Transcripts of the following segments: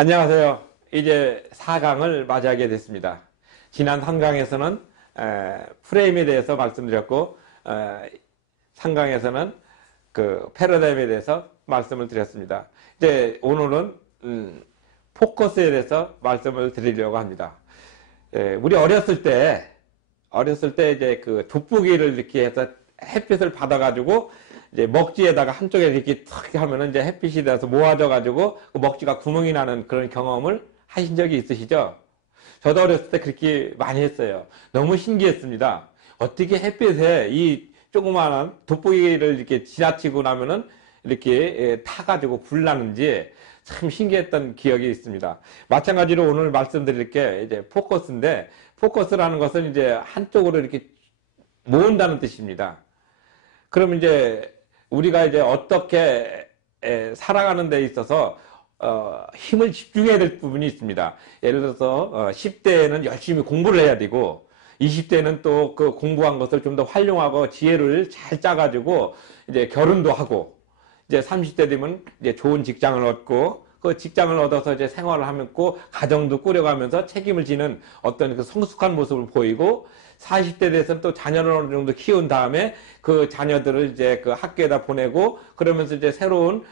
안녕하세요. 이제 4강을 맞이하게 됐습니다. 지난 3강에서는 프레임에 대해서 말씀드렸고 3강에서는 그 패러다임에 대해서 말씀을 드렸습니다. 이제 오늘은 포커스에 대해서 말씀을 드리려고 합니다. 우리 어렸을 때 이제 그 돋보기를 이렇게 해서 햇빛을 받아가지고 이제 먹지에다가 한쪽에 이렇게 탁 하면은 이제 햇빛이 돼서 모아져가지고 그 먹지가 구멍이 나는 그런 경험을 하신 적이 있으시죠? 저도 어렸을 때 그렇게 많이 했어요. 너무 신기했습니다. 어떻게 햇빛에 이 조그마한 돋보기를 이렇게 지나치고 나면은 이렇게 타가지고 불 나는지 참 신기했던 기억이 있습니다. 마찬가지로 오늘 말씀드릴 게 이제 포커스인데, 포커스라는 것은 이제 한쪽으로 이렇게 모은다는 뜻입니다. 그럼 이제 우리가 이제 어떻게 살아가는 데 있어서 힘을 집중해야 될 부분이 있습니다. 예를 들어서 10대에는 열심히 공부를 해야 되고 20대는 또 그 공부한 것을 좀 더 활용하고 지혜를 잘 짜가지고 이제 결혼도 하고 이제 30대 되면 이제 좋은 직장을 얻고 그 직장을 얻어서 이제 생활을 하면서 가정도 꾸려가면서 책임을 지는 어떤 그 성숙한 모습을 보이고 40대 돼서는 또 자녀를 어느 정도 키운 다음에 그 자녀들을 이제 그 학교에다 보내고 그러면서 이제 새로운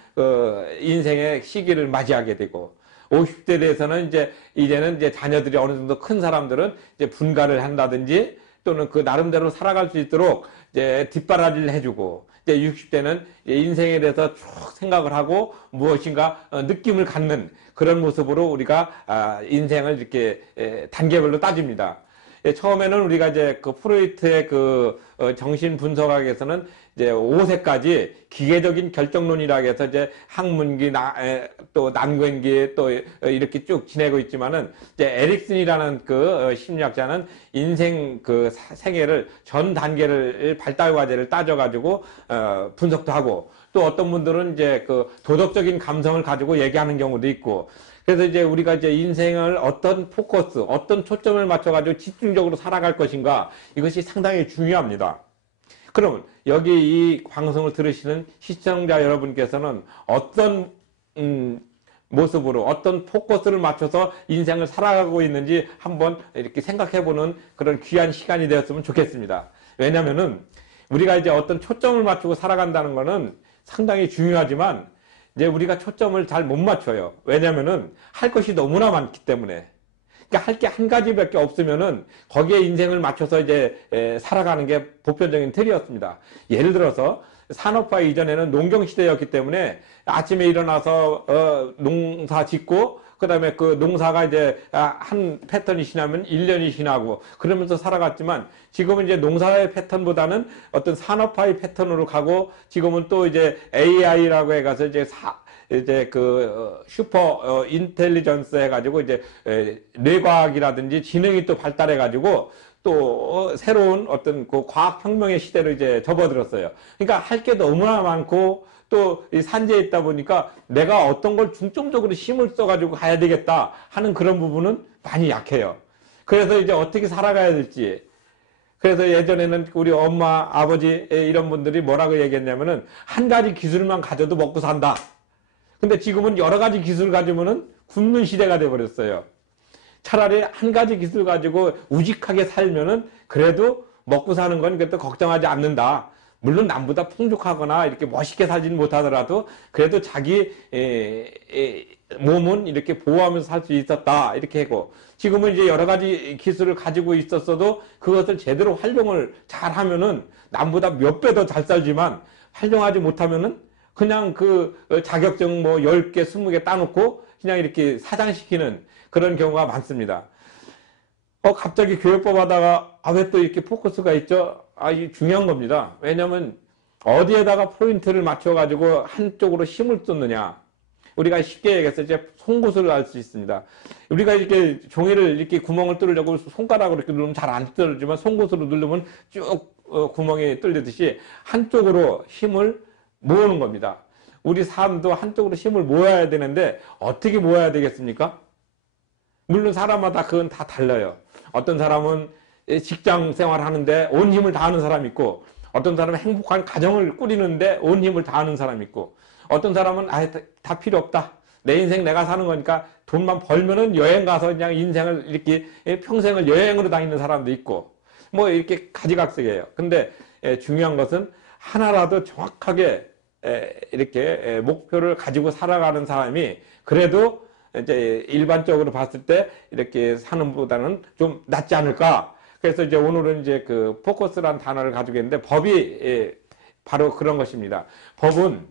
인생의 시기를 맞이하게 되고 50대 돼서는 이제는 이제 자녀들이 어느 정도 큰 사람들은 이제 분가를 한다든지 또는 그 나름대로 살아갈 수 있도록 이제 뒷바라지를 해주고 이제 60대는 인생에 대해서 쭉 생각을 하고 무엇인가 느낌을 갖는 그런 모습으로 우리가 인생을 이렇게 단계별로 따집니다. 처음에는 우리가 이제 그 프로이트의 그 정신 분석학에서는 이제 5세까지 기계적인 결정론이라고 해서 이제 학문기, 또 난관기 또 이렇게 쭉 지내고 있지만은 이제 에릭슨이라는 그 심리학자는 인생 그 생애를 전 단계를 발달 과제를 따져가지고 분석도 하고 또 어떤 분들은 이제 그 도덕적인 감성을 가지고 얘기하는 경우도 있고 그래서 이제 우리가 이제 인생을 어떤 포커스, 어떤 초점을 맞춰가지고 집중적으로 살아갈 것인가 이것이 상당히 중요합니다. 그러면 여기 이 방송을 들으시는 시청자 여러분께서는 어떤 모습으로 어떤 포커스를 맞춰서 인생을 살아가고 있는지 한번 이렇게 생각해보는 그런 귀한 시간이 되었으면 좋겠습니다. 왜냐면은 우리가 이제 어떤 초점을 맞추고 살아간다는 것은 상당히 중요하지만 이제 우리가 초점을 잘 못 맞춰요. 왜냐면은 할 것이 너무나 많기 때문에. 그러니까 할 게 한 가지밖에 없으면은 거기에 인생을 맞춰서 이제 살아가는 게 보편적인 틀이었습니다. 예를 들어서 산업화 이전에는 농경 시대였기 때문에 아침에 일어나서 농사 짓고 그다음에 그 농사가 이제 한 패턴이 지나면 1년이 지나고 그러면서 살아갔지만 지금은 이제 농사의 패턴보다는 어떤 산업화의 패턴으로 가고 지금은 또 이제 AI라고 해가서 이제 그 슈퍼 인텔리전스 해가지고 이제 뇌과학이라든지 지능이 또 발달해가지고 또 새로운 어떤 그 과학혁명의 시대로 이제 접어들었어요. 그러니까 할 게 너무나 많고 또 이 산지에 있다 보니까 내가 어떤 걸 중점적으로 힘을 써가지고 가야 되겠다 하는 그런 부분은 많이 약해요. 그래서 이제 어떻게 살아가야 될지. 그래서 예전에는 우리 엄마, 아버지 이런 분들이 뭐라고 얘기했냐면은 한 가지 기술만 가져도 먹고 산다. 근데 지금은 여러 가지 기술 가지면은 굶는 시대가 돼버렸어요. 차라리 한 가지 기술 가지고 우직하게 살면은 그래도 먹고 사는 건 그래도 걱정하지 않는다. 물론 남보다 풍족하거나 이렇게 멋있게 살지는 못하더라도 그래도 자기 몸은 이렇게 보호하면서 살 수 있었다. 이렇게 하고 지금은 이제 여러 가지 기술을 가지고 있었어도 그것을 제대로 활용을 잘 하면은 남보다 몇 배 더 잘 살지만 활용하지 못하면은 그냥 그 자격증 뭐 10개, 20개 따놓고 그냥 이렇게 사장시키는 그런 경우가 많습니다. 갑자기 교육법 하다가 왜 또 이렇게 포커스가 있죠? 이게 중요한 겁니다. 왜냐면 어디에다가 포인트를 맞춰가지고 한쪽으로 힘을 쏟느냐. 우리가 쉽게 얘기해서 이제 송곳을 알 수 있습니다. 우리가 이렇게 종이를 이렇게 구멍을 뚫으려고 손가락으로 이렇게 누르면 잘 안 뚫리지만 송곳으로 누르면 쭉 구멍이 뚫리듯이 한쪽으로 힘을 모으는 겁니다. 우리 삶도 한쪽으로 힘을 모아야 되는데 어떻게 모아야 되겠습니까? 물론 사람마다 그건 다 달라요. 어떤 사람은 직장 생활 하는데 온 힘을 다하는 사람이 있고 어떤 사람은 행복한 가정을 꾸리는데 온 힘을 다하는 사람이 있고 어떤 사람은 다 필요 없다. 내 인생 내가 사는 거니까 돈만 벌면은 여행 가서 그냥 인생을 이렇게 평생을 여행으로 다니는 사람도 있고 뭐 이렇게 가지각색이에요. 근데 중요한 것은 하나라도 정확하게 이렇게 목표를 가지고 살아가는 사람이 그래도 이제 일반적으로 봤을 때 이렇게 사는 것보다는 좀 낫지 않을까. 그래서 이제 오늘은 이제 그 포커스라는 단어를 가지고 있는데 법이 바로 그런 것입니다. 법은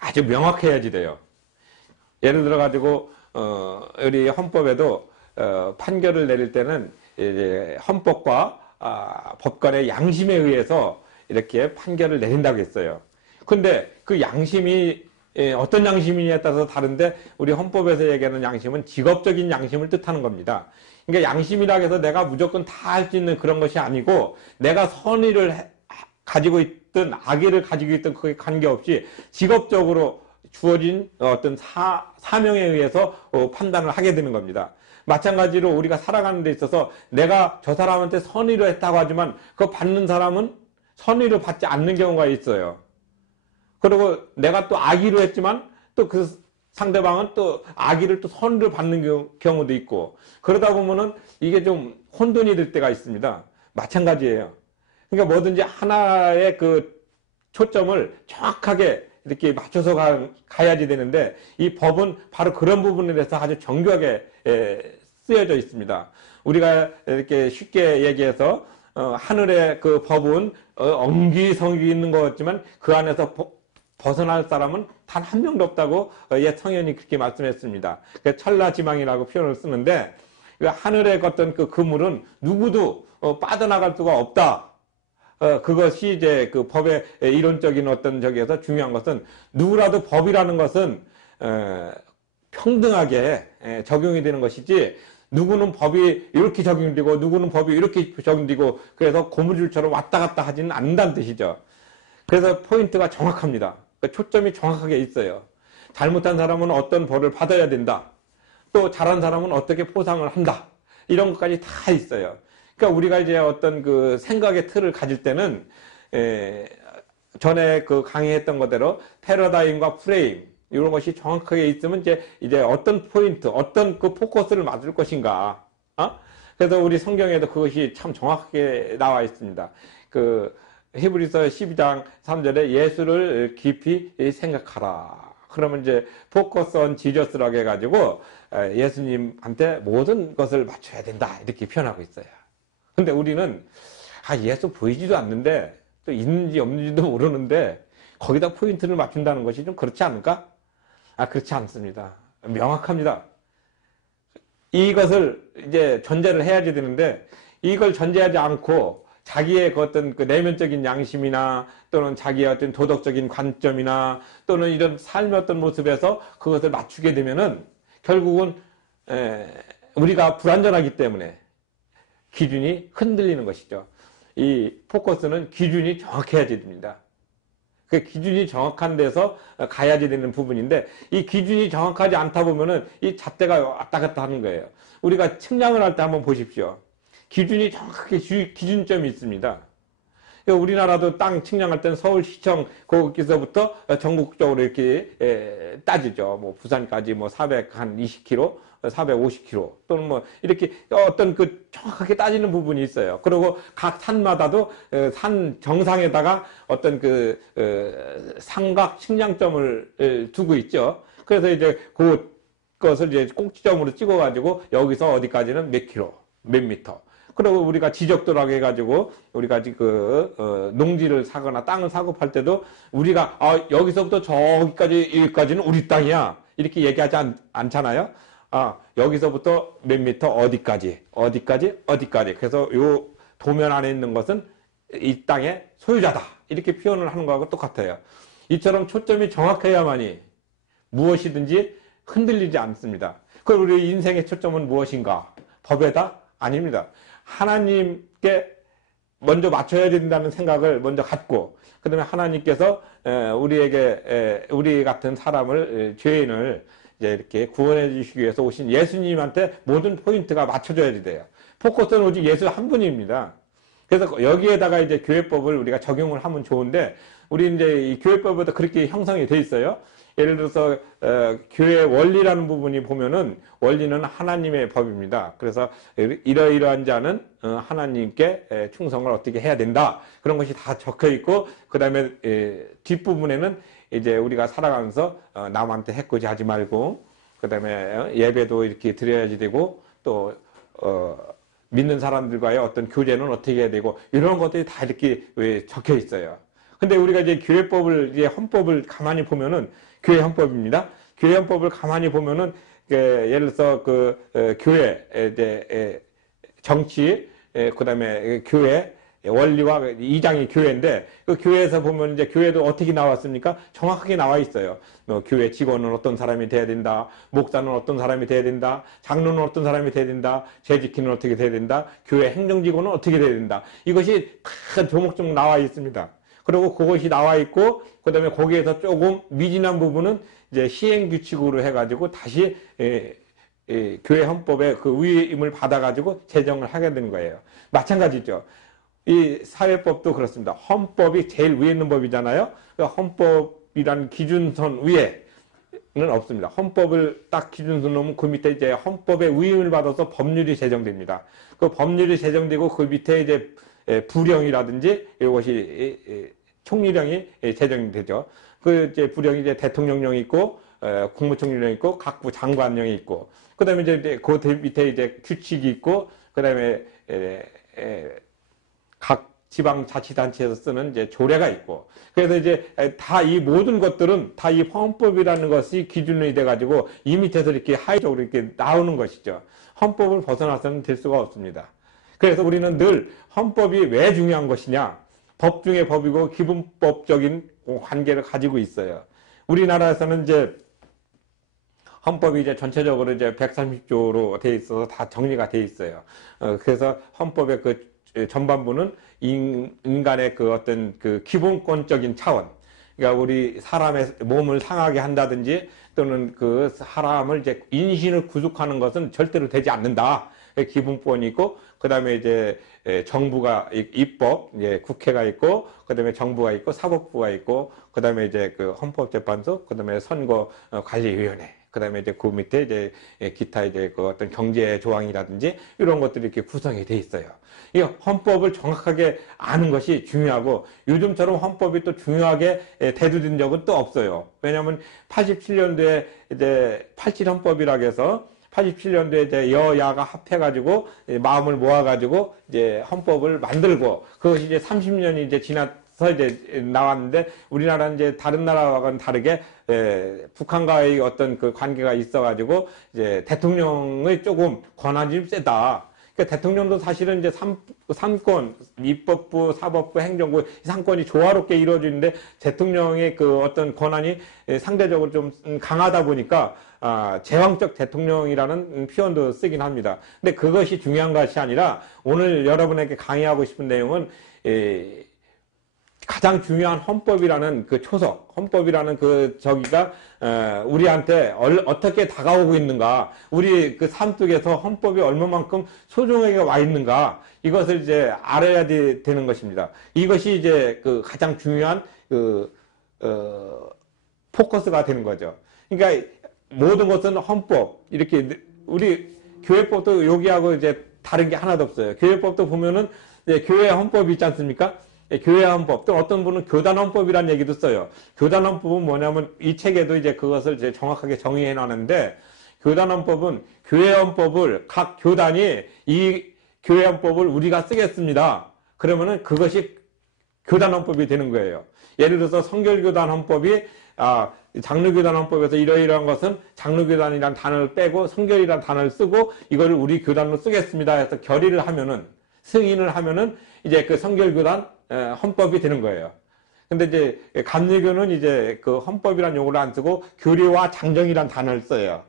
아주 명확해야지 돼요. 예를 들어 가지고 우리 헌법에도 판결을 내릴 때는 이제 헌법과 법관의 양심에 의해서 이렇게 판결을 내린다고 했어요. 근데 그 양심이 어떤 양심이냐에 따라서 다른데 우리 헌법에서 얘기하는 양심은 직업적인 양심을 뜻하는 겁니다. 그러니까 양심이라고 해서 내가 무조건 다 할 수 있는 그런 것이 아니고 내가 선의를 가지고 있든 악의를 가지고 있든 그게 관계없이 직업적으로 주어진 어떤 사명에 의해서 판단을 하게 되는 겁니다. 마찬가지로 우리가 살아가는 데 있어서 내가 저 사람한테 선의를 했다고 하지만 그 받는 사람은 선의를 받지 않는 경우가 있어요. 그리고 내가 또 악의로 했지만 또 그 상대방은 또 악의를 또 선의를 받는 경우도 있고 그러다 보면은 이게 좀 혼돈이 될 때가 있습니다. 마찬가지예요. 그러니까 뭐든지 하나의 그 초점을 정확하게 이렇게 맞춰서 가야지 되는데 이 법은 바로 그런 부분에 대해서 아주 정교하게 쓰여져 있습니다. 우리가 이렇게 쉽게 얘기해서 하늘의 그 법은 엄기성이 있는 것 같지만 그 안에서 벗어날 사람은 단 한 명도 없다고 옛 성현이 그렇게 말씀했습니다. 천라지망이라고 표현을 쓰는데 하늘의 어떤 그 그물은 누구도 빠져나갈 수가 없다. 그것이 이제 그 법의 이론적인 어떤 저기에서 중요한 것은 누구라도 법이라는 것은 평등하게 적용이 되는 것이지 누구는 법이 이렇게 적용되고 누구는 법이 이렇게 적용되고 그래서 고무줄처럼 왔다 갔다 하지는 않는다는 뜻이죠. 그래서 포인트가 정확합니다. 초점이 정확하게 있어요. 잘못한 사람은 어떤 벌을 받아야 된다. 또 잘한 사람은 어떻게 포상을 한다. 이런 것까지 다 있어요. 그러니까 우리가 이제 어떤 그 생각의 틀을 가질 때는 전에 그 강의했던 것대로 패러다임과 프레임 이런 것이 정확하게 있으면 이제 어떤 포인트, 어떤 그 포커스를 맞을 것인가. 그래서 우리 성경에도 그것이 참 정확하게 나와 있습니다. 그 히브리서 12장 3절에 예수를 깊이 생각하라. 그러면 이제 포커스 온 지저스라고 해가지고 예수님한테 모든 것을 맞춰야 된다. 이렇게 표현하고 있어요. 근데 우리는 예수 보이지도 않는데 또 있는지 없는지도 모르는데 거기다 포인트를 맞춘다는 것이 좀 그렇지 않을까? 그렇지 않습니다. 명확합니다. 이것을 이제 전제를 해야지 되는데 이걸 전제하지 않고 자기의 그 어떤 그 내면적인 양심이나 또는 자기의 어떤 도덕적인 관점이나 또는 이런 삶의 어떤 모습에서 그것을 맞추게 되면은 결국은 우리가 불완전하기 때문에 기준이 흔들리는 것이죠. 이 포커스는 기준이 정확해야지 됩니다. 그 기준이 정확한 데서 가야지 되는 부분인데 이 기준이 정확하지 않다 보면은 이 잣대가 왔다 갔다 하는 거예요. 우리가 측량을 할 때 한번 보십시오. 기준이 정확하게 기준점이 있습니다. 우리나라도 땅 측량할 때는 서울시청 거기서부터 전국적으로 이렇게 따지죠. 뭐 부산까지 뭐 420km, 450km 또는 뭐 이렇게 어떤 그 정확하게 따지는 부분이 있어요. 그리고 각 산마다도 산 정상에다가 어떤 그 삼각 측량점을 두고 있죠. 그래서 이제 그것을 이제 꼭지점으로 찍어가지고 여기서 어디까지는 몇 킬로, 몇 미터. 그리고 우리가 지적도라고 해가지고 우리가 농지를 사거나 땅을 사고 팔 때도 우리가 여기서부터 여기까지는 우리 땅이야 이렇게 얘기하지 않잖아요. 여기서부터 몇 미터 어디까지. 그래서 요 도면 안에 있는 것은 이 땅의 소유자다 이렇게 표현을 하는 거하고 똑같아요. 이처럼 초점이 정확해야만이 무엇이든지 흔들리지 않습니다. 그럼 우리 인생의 초점은 무엇인가? 법에다? 아닙니다. 하나님께 먼저 맞춰야 된다는 생각을 먼저 갖고 그 다음에 하나님께서 우리 같은 사람을 죄인을 이제 이렇게 구원해 주시기 위해서 오신 예수님한테 모든 포인트가 맞춰져야 돼요. 포커스는 오직 예수 한 분입니다. 그래서 여기에다가 이제 교회법을 우리가 적용을 하면 좋은데 우리 이제 이 교회법에도 그렇게 형성이 돼 있어요. 예를 들어서 교회 원리라는 부분이 보면은 원리는 하나님의 법입니다. 그래서 이러이러한 자는 하나님께 충성을 어떻게 해야 된다. 그런 것이 다 적혀 있고 그다음에 뒷부분에는 이제 우리가 살아가면서 남한테 해코지하지 말고 그다음에 예배도 이렇게 드려야지 되고 또 믿는 사람들과의 어떤 교제는 어떻게 해야 되고 이런 것들이 다 이렇게 적혀 있어요. 근데 우리가 이제 교회법을 이제 헌법을 가만히 보면은 교회 헌법입니다. 교회 헌법을 가만히 보면은 예를 들어서 교회 이제 정치 그다음에 교회 원리와 2장이 교회인데 그 교회에서 보면 이제 교회도 어떻게 나왔습니까? 정확하게 나와 있어요. 교회 직원은 어떤 사람이 돼야 된다. 목사는 어떤 사람이 돼야 된다. 장로는 어떤 사람이 돼야 된다. 재직기는 어떻게 돼야 된다. 교회 행정직원은 어떻게 돼야 된다. 이것이 다 조목조목 나와 있습니다. 그리고 그것이 나와 있고 그다음에 거기에서 조금 미진한 부분은 이제 시행 규칙으로 해가지고 다시 교회 헌법의 그 위임을 받아가지고 제정을 하게 되는 거예요. 마찬가지죠. 이 사회법도 그렇습니다. 헌법이 제일 위에 있는 법이잖아요. 헌법이란 기준선 위에는 없습니다. 헌법을 딱 기준선 놓으면 그 밑에 이제 헌법의 위임을 받아서 법률이 제정됩니다. 그 법률이 제정되고 그 밑에 이제 부령이라든지 이것이 총리령이 제정되죠. 그 이제 부령이 이제 대통령령이 있고 국무총리령이 있고 각부 장관령이 있고 그다음에 이제 그 밑에 이제 규칙이 있고 그다음에 각 지방자치단체에서 쓰는 이제 조례가 있고 그래서 이제 다 이 모든 것들은 다 이 헌법이라는 것이 기준이 돼가지고 이 밑에서 이렇게 하위적으로 이렇게 나오는 것이죠. 헌법을 벗어나서는 될 수가 없습니다. 그래서 우리는 늘 헌법이 왜 중요한 것이냐? 법 중에 법이고 기본법적인 관계를 가지고 있어요. 우리나라에서는 이제 헌법이 이제 전체적으로 이제 130조로 돼 있어서 다 정리가 돼 있어요. 그래서 헌법의 그 전반부는 인간의 그 어떤 그 기본권적인 차원, 그러니까 우리 사람의 몸을 상하게 한다든지 또는 그 사람을 이제 인신을 구속하는 것은 절대로 되지 않는다. 기본권이 있고 그다음에 이제 정부가 입법, 이제 국회가 있고 그다음에 정부가 있고 사법부가 있고 그다음에 이제 그 헌법재판소, 그다음에 선거관리위원회. 그다음에 이제 그 밑에 이제 기타 이제 그 어떤 경제 조항이라든지 이런 것들이 이렇게 구성이 돼 있어요. 이 헌법을 정확하게 아는 것이 중요하고 요즘처럼 헌법이 또 중요하게 대두된 적은 또 없어요. 왜냐하면 87년도에 이제 87헌법이라고 해서 87년도에 이제 여야가 합해가지고 마음을 모아가지고 이제 헌법을 만들고 그것이 이제 30년이 이제 지나서 이제 나왔는데 우리나라는 이제 다른 나라와는 다르게 북한과의 어떤 그 관계가 있어가지고 이제 대통령의 조금 권한이 좀 세다. 그러니까 대통령도 사실은 이제 삼권, 입법부, 사법부, 행정부, 삼권이 조화롭게 이루어지는데 대통령의 그 어떤 권한이 상대적으로 좀 강하다 보니까 제왕적 대통령이라는 표현도 쓰긴 합니다. 근데 그것이 중요한 것이 아니라 오늘 여러분에게 강의하고 싶은 내용은 가장 중요한 헌법이라는 그 초석, 헌법이라는 그 저기가 우리한테 어떻게 다가오고 있는가, 우리 그 삶 속에서 헌법이 얼마만큼 소중하게 와 있는가, 이것을 이제 알아야 되는 것입니다. 이것이 이제 그 가장 중요한 포커스가 되는 거죠. 그러니까 모든 것은 헌법, 이렇게 우리 교회법도 여기하고 이제 다른 게 하나도 없어요. 교회법도 보면은 교회 헌법이 있지 않습니까? 교회 헌법, 또 어떤 분은 교단 헌법이라는 얘기도 써요. 교단 헌법은 뭐냐면 이 책에도 이제 그것을 이제 정확하게 정의해 놨는데 교단 헌법은 교회 헌법을 각 교단이 이 교회 헌법을 우리가 쓰겠습니다. 그러면은 그것이 교단 헌법이 되는 거예요. 예를 들어서 성결교단 헌법이 장로교단 헌법에서 이러이러한 것은 장로교단이라는 단어를 빼고 성결이라는 단어를 쓰고 이거를 우리 교단으로 쓰겠습니다 해서 결의를 하면은 승인을 하면은 이제 그 성결교단 헌법이 되는 거예요. 근데 이제 감리교는 이제 그 헌법이라는 용어를 안 쓰고 교리와 장정이라는 단어를 써요.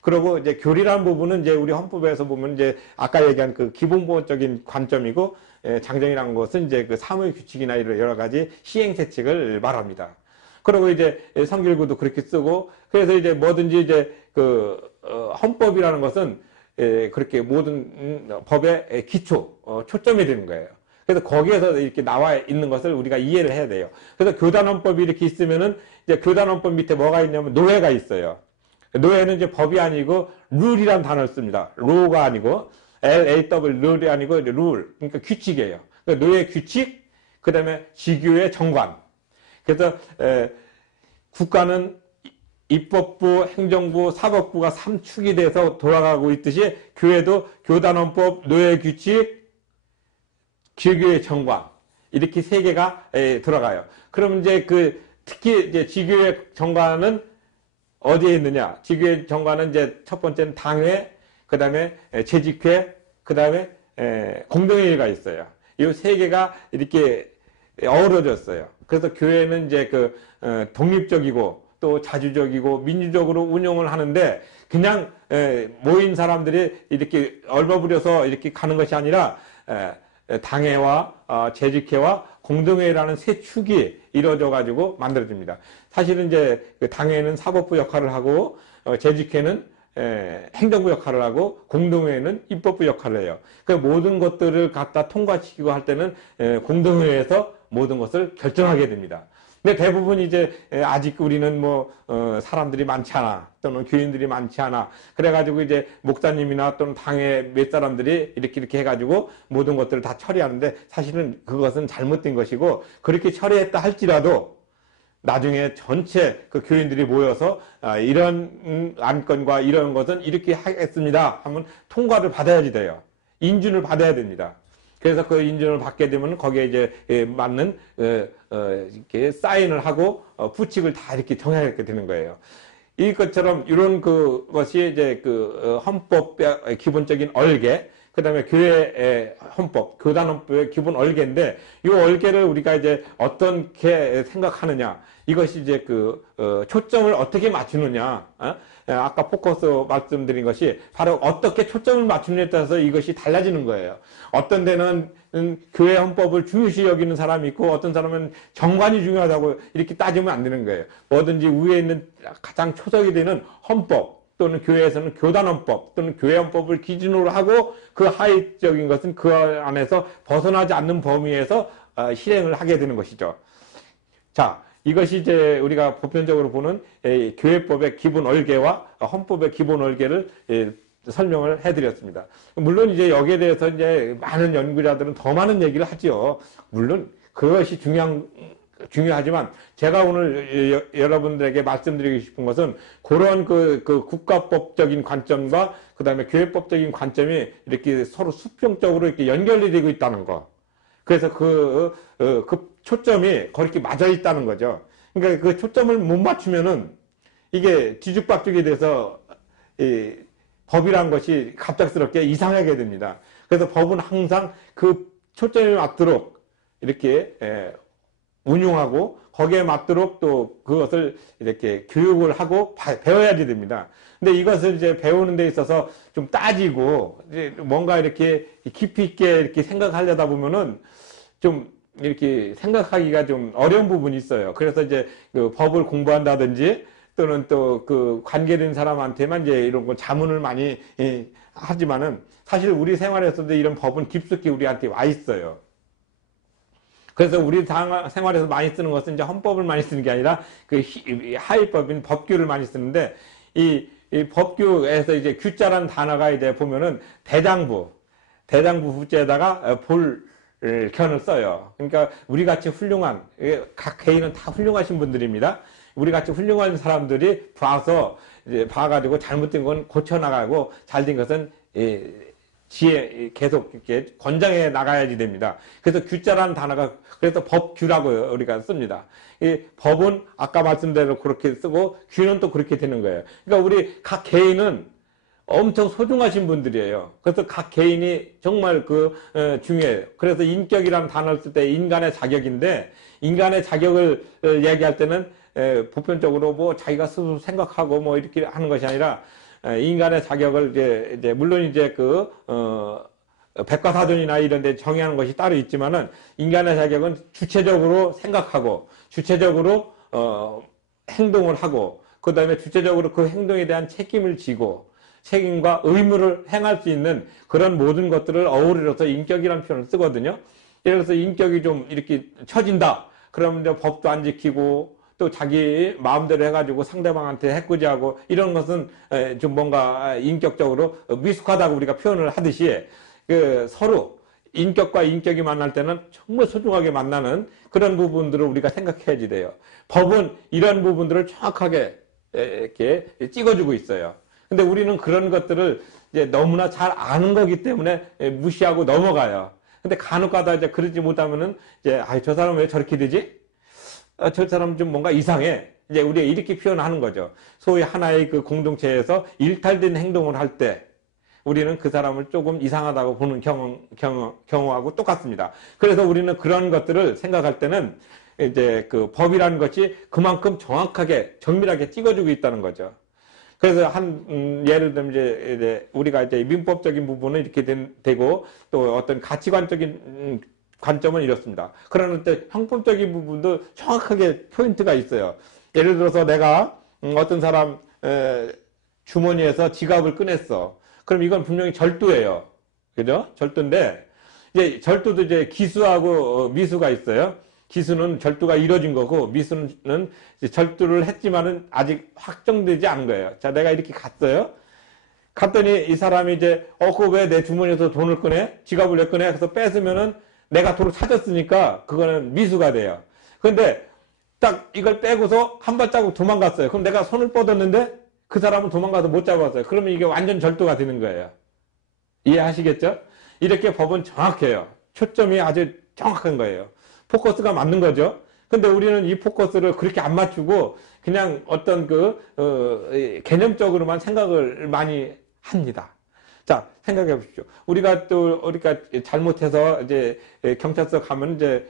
그리고 이제 교리라는 부분은 이제 우리 헌법에서 보면 이제 아까 얘기한 그 기본법적인 관점이고 장정이라는 것은 이제 그 사무의 규칙이나 이런 여러 가지 시행세칙을 말합니다. 그리고 이제 성결교도 그렇게 쓰고 그래서 이제 뭐든지 이제 그 헌법이라는 것은 그렇게 모든 법의 기초, 초점이 되는 거예요. 그래서 거기에서 이렇게 나와 있는 것을 우리가 이해를 해야 돼요. 그래서 교단헌법이 이렇게 있으면은 이제 교단헌법 밑에 뭐가 있냐면 노예가 있어요. 노예는 이제 법이 아니고 룰이란 단어를 씁니다. law가 아니고 LAW 룰이 아니고 룰, 그러니까 규칙이에요. 그러니까 노예 규칙, 그 다음에 지교의 정관. 그래서 국가는 입법부, 행정부, 사법부가 3축이 돼서 돌아가고 있듯이 교회도 교단헌법, 노예규칙, 지교의 정관 이렇게 세 개가 들어가요. 그럼 이제 특히 이제 지교의 정관은 어디에 있느냐? 지교의 정관은 이제 첫 번째는 당회, 그 다음에 재직회, 그 다음에 공동회의가 있어요. 이 세 개가 이렇게 어우러졌어요. 그래서 교회는 이제 독립적이고 또 자주적이고 민주적으로 운영을 하는데 그냥 모인 사람들이 이렇게 얼버무려서 이렇게 가는 것이 아니라 당회와 재직회와 공동회라는 세 축이 이루어져 가지고 만들어집니다. 사실은 이제 당회는 사법부 역할을 하고 재직회는 행정부 역할을 하고 공동회는 입법부 역할을 해요. 그 모든 것들을 갖다 통과시키고 할 때는 공동회에서 모든 것을 결정하게 됩니다. 근데 대부분 이제 아직 우리는 사람들이 많지 않아 또는 교인들이 많지 않아 그래가지고 이제 목사님이나 또는 당회 몇 사람들이 이렇게 해가지고 모든 것들을 다 처리하는데 사실은 그것은 잘못된 것이고 그렇게 처리했다 할지라도 나중에 전체 그 교인들이 모여서 이런 안건과 이런 것은 이렇게 하겠습니다 하면 통과를 받아야지 돼요. 인준을 받아야 됩니다. 그래서 그 인준을 받게 되면 거기에 이제 맞는 이렇게 사인을 하고 부칙을 다 이렇게 정해야 되는 거예요. 이것처럼 이런 것이 이제 헌법의 기본적인 얼개, 그 다음에 교회의 헌법, 교단헌법의 기본 얼개인데 이 얼개를 우리가 이제 어떻게 생각하느냐, 이것이 이제 초점을 어떻게 맞추느냐. 아까 포커스 말씀드린 것이 바로 어떻게 초점을 맞추느냐에 따라서 이것이 달라지는 거예요. 어떤 데는 교회 헌법을 중요시 여기는 사람이 있고 어떤 사람은 정관이 중요하다고 이렇게 따지면 안 되는 거예요. 뭐든지 위에 있는 가장 초석이 되는 헌법 또는 교회에서는 교단헌법 또는 교회헌법을 기준으로 하고 그 하위적인 것은 그 안에서 벗어나지 않는 범위에서 실행을 하게 되는 것이죠. 자, 이것이 이제 우리가 보편적으로 보는 교회법의 기본 얼개와 헌법의 기본 얼개를 설명을 해드렸습니다. 물론 이제 여기에 대해서 이제 많은 연구자들은 더 많은 얘기를 하지요. 물론 그것이 중요하지만 제가 오늘 여러분들에게 말씀드리고 싶은 것은 그런 국가법적인 관점과 그 다음에 교회법적인 관점이 이렇게 서로 수평적으로 이렇게 연결이 되고 있다는 거. 그래서 그 초점이 그렇게 맞아 있다는 거죠. 그러니까 그 초점을 못 맞추면은 이게 뒤죽박죽이 돼서 법이란 것이 갑작스럽게 이상하게 됩니다. 그래서 법은 항상 그 초점에 맞도록 이렇게 운용하고 거기에 맞도록 또 그것을 이렇게 교육을 하고 배워야지 됩니다. 근데 이것을 이제 배우는 데 있어서 좀 따지고 이제 뭔가 이렇게 깊이 있게 이렇게 생각하려다 보면은 좀 이렇게 생각하기가 좀 어려운 부분이 있어요. 그래서 이제 법을 공부한다든지 또는 또 관계된 사람한테만 이제 이런 거 자문을 많이 하지만은 사실 우리 생활에서도 이런 법은 깊숙이 우리한테 와 있어요. 그래서 우리 생활에서 많이 쓰는 것은 이제 헌법을 많이 쓰는 게 아니라 하위법인 법규를 많이 쓰는데 이 법규에서 이제 규자라는 단어가 이제 보면은 대장부 후자에다가 견을 써요. 그러니까 우리 같이 훌륭한, 각 개인은 다 훌륭하신 분들입니다. 우리 같이 훌륭한 사람들이 봐가지고 잘못된 건 고쳐나가고 잘된 것은 계속 이렇게 권장해 나가야지 됩니다. 그래서 규자라는 단어가 그래서 법규라고 우리가 씁니다. 이 법은 아까 말씀대로 그렇게 쓰고 규는 또 그렇게 되는 거예요. 그러니까 우리 각 개인은 엄청 소중하신 분들이에요. 그래서 각 개인이 정말 중요해요. 그래서 인격이라는 단어를 쓸 때 인간의 자격인데 인간의 자격을 얘기할 때는 보편적으로 자기가 스스로 생각하고 이렇게 하는 것이 아니라 인간의 자격을 이제 물론 이제 백과사전이나 이런 데 정의하는 것이 따로 있지만은 인간의 자격은 주체적으로 생각하고 주체적으로 행동을 하고 그다음에 주체적으로 그 행동에 대한 책임을 지고 책임과 의무를 행할 수 있는 그런 모든 것들을 어우러서 인격이라는 표현을 쓰거든요. 예를 들어서 인격이 좀 이렇게 처진다. 그러면 이제 법도 안 지키고 또 자기 마음대로 해가지고 상대방한테 해코지하고 이런 것은 좀 뭔가 인격적으로 미숙하다고 우리가 표현을 하듯이 그 서로 인격과 인격이 만날 때는 정말 소중하게 만나는 그런 부분들을 우리가 생각해야지 돼요. 법은 이런 부분들을 정확하게 이렇게 찍어주고 있어요. 근데 우리는 그런 것들을 이제 너무나 잘 아는 거기 때문에 무시하고 넘어가요. 근데 간혹 가다 이제 그러지 못하면은 이제, 저 사람 왜 저렇게 되지? 저 사람 좀 뭔가 이상해. 이제 우리가 이렇게 표현하는 거죠. 소위 하나의 그 공동체에서 일탈된 행동을 할 때 우리는 그 사람을 조금 이상하다고 보는 경우하고 똑같습니다. 그래서 우리는 그런 것들을 생각할 때는 이제 그 법이라는 것이 그만큼 정확하게 정밀하게 찍어주고 있다는 거죠. 그래서 예를 들면 이제 우리가 이제 민법적인 부분은 이렇게 되고 또 어떤 가치관적인 관점은 이렇습니다. 그러나 또 형법적인 부분도 정확하게 포인트가 있어요. 예를 들어서 내가 어떤 사람 주머니에서 지갑을 꺼냈어. 그럼 이건 분명히 절도예요. 그죠? 절도인데, 이제 절도도 이제 기수하고 미수가 있어요. 기수는 절도가 이루어진 거고, 미수는 이제 절도를 했지만은 아직 확정되지 않은 거예요. 자, 내가 이렇게 갔어요. 갔더니 이 사람이 이제, 그거 왜 내 주머니에서 돈을 꺼내? 지갑을 왜 꺼내? 그래서 뺏으면은 내가 돈을 찾았으니까 그거는 미수가 돼요. 근데 딱 이걸 빼고서 한 발자국 도망갔어요. 그럼 내가 손을 뻗었는데 그 사람은 도망가서 못 잡았어요. 그러면 이게 완전 절도가 되는 거예요. 이해하시겠죠? 이렇게 법은 정확해요. 초점이 아주 정확한 거예요. 포커스가 맞는 거죠. 근데 우리는 이 포커스를 그렇게 안 맞추고 그냥 어떤 개념적으로만 생각을 많이 합니다. 자, 생각해 보십시오. 우리가 잘못해서 이제 경찰서 가면 이제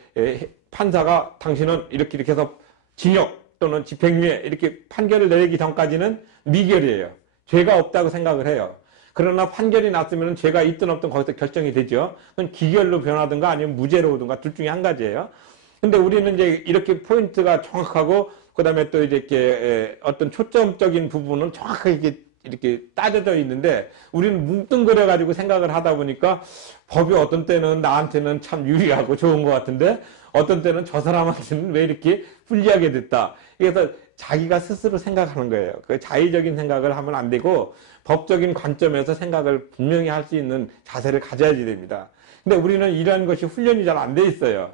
판사가 당신은 이렇게 해서 징역 또는 집행유예 이렇게 판결을 내리기 전까지는 미결이에요. 죄가 없다고 생각을 해요. 그러나 판결이 났으면 죄가 있든 없든 거기서 결정이 되죠. 그건 기결로 변하든가 아니면 무죄로 오든가 둘 중에 한 가지예요. 근데 우리는 이제 이렇게 포인트가 정확하고 그다음에 또 이렇게 어떤 초점적인 부분은 정확하게 이렇게 따져져 있는데 우리는 뭉뚱그려 가지고 생각을 하다 보니까 법이 어떤 때는 나한테는 참 유리하고 좋은 것 같은데 어떤 때는 저 사람한테는 왜 이렇게 불리하게 됐다. 그래서 자기가 스스로 생각하는 거예요. 그 자의적인 생각을 하면 안 되고 법적인 관점에서 생각을 분명히 할 수 있는 자세를 가져야지 됩니다. 근데 우리는 이러한 것이 훈련이 잘 안 돼 있어요.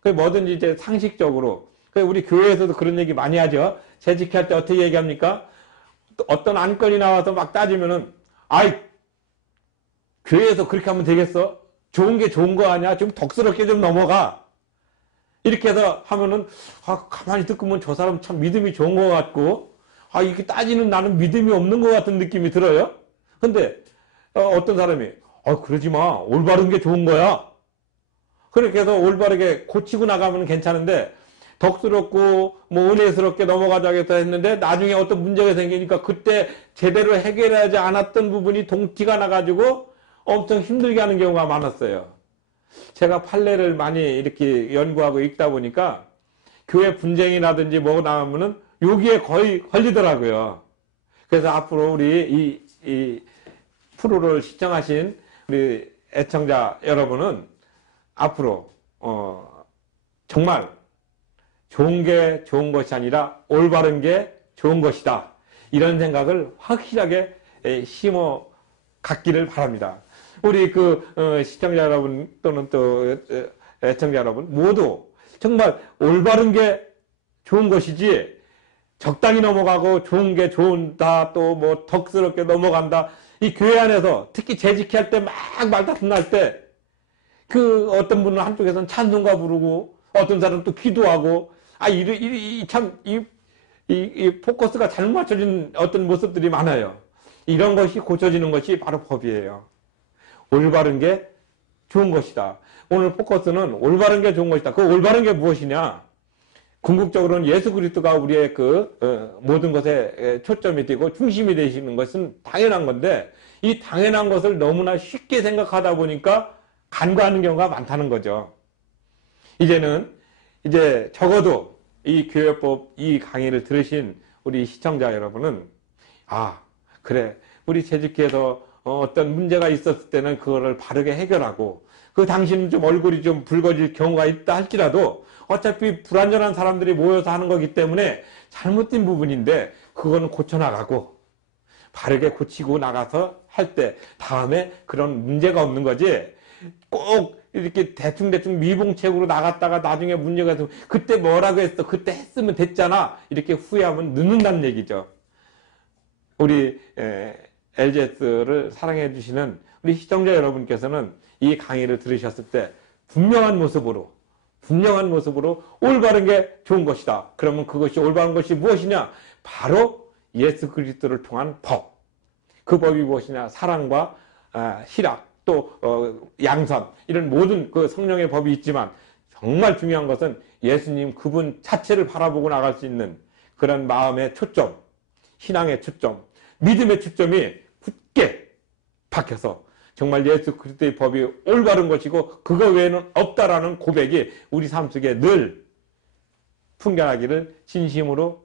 그 뭐든지 이제 상식적으로. 우리 교회에서도 그런 얘기 많이 하죠. 재직할 때 어떻게 얘기합니까? 어떤 안건이 나와서 막 따지면은, 교회에서 그렇게 하면 되겠어? 좋은 게 좋은 거 아니야? 좀 덕스럽게 좀 넘어가. 이렇게 해서 하면은, 가만히 듣고 보면 저 사람 참 믿음이 좋은 것 같고, 이렇게 따지는 나는 믿음이 없는 것 같은 느낌이 들어요? 근데, 어떤 사람이, 그러지 마. 올바른 게 좋은 거야. 그렇게 해서 올바르게 고치고 나가면 괜찮은데, 덕스럽고 뭐 은혜스럽게 넘어가자겠다 했는데 나중에 어떤 문제가 생기니까 그때 제대로 해결하지 않았던 부분이 동티가 나가지고 엄청 힘들게 하는 경우가 많았어요. 제가 판례를 많이 이렇게 연구하고 읽다 보니까 교회 분쟁이라든지 뭐 나오면은 여기에 거의 걸리더라고요. 그래서 앞으로 우리 이 프로를 시청하신 우리 애청자 여러분은 앞으로 정말 좋은 게 좋은 것이 아니라 올바른 게 좋은 것이다. 이런 생각을 확실하게 심어 갖기를 바랍니다. 우리 시청자 여러분 또는 또 애청자 여러분 모두 정말 올바른 게 좋은 것이지 적당히 넘어가고 좋은 게 좋다 또 뭐 덕스럽게 넘어간다. 이 교회 안에서 특히 재직할 때 막 말다툼 날 때 어떤 분은 한쪽에서는 찬송가 부르고 어떤 사람은 또 기도하고 이 포커스가 잘못 맞춰진 어떤 모습들이 많아요. 이런 것이 고쳐지는 것이 바로 법이에요. 올바른 게 좋은 것이다. 오늘 포커스는 올바른 게 좋은 것이다. 그 올바른 게 무엇이냐? 궁극적으로는 예수 그리스도가 우리의 모든 것에 초점이 되고 중심이 되시는 것은 당연한 건데 이 당연한 것을 너무나 쉽게 생각하다 보니까 간과하는 경우가 많다는 거죠. 이제 적어도 이 교회법 이 강의를 들으신 우리 시청자 여러분은 그래 우리 재직회에서 어떤 문제가 있었을 때는 그거를 바르게 해결하고 그 당신은 좀 얼굴이 좀 붉어질 경우가 있다 할지라도 어차피 불완전한 사람들이 모여서 하는 거기 때문에 잘못된 부분인데 그거는 고쳐나가고 바르게 고치고 나가서 할 때 다음에 그런 문제가 없는 거지. 꼭 이렇게 대충대충 미봉책으로 나갔다가 나중에 문제가 있으면 그때 뭐라고 했어? 그때 했으면 됐잖아. 이렇게 후회하면 늦는다는 얘기죠. 우리 LGS를 사랑해 주시는 우리 시청자 여러분께서는 이 강의를 들으셨을 때 분명한 모습으로 올바른 게 좋은 것이다. 그러면 그것이 올바른 것이 무엇이냐? 바로 예수 그리스도를 통한 법. 그 법이 무엇이냐? 사랑과 희락, 또 양선, 이런 모든 그 성령의 법이 있지만 정말 중요한 것은 예수님 그분 자체를 바라보고 나갈 수 있는 그런 마음의 초점, 신앙의 초점, 믿음의 초점이 굳게 박혀서 정말 예수 그리스도의 법이 올바른 것이고 그거 외에는 없다라는 고백이 우리 삶 속에 늘 풍겨나기를 진심으로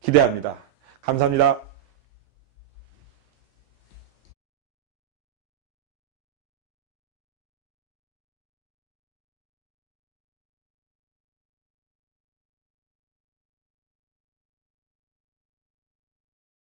기대합니다. 감사합니다.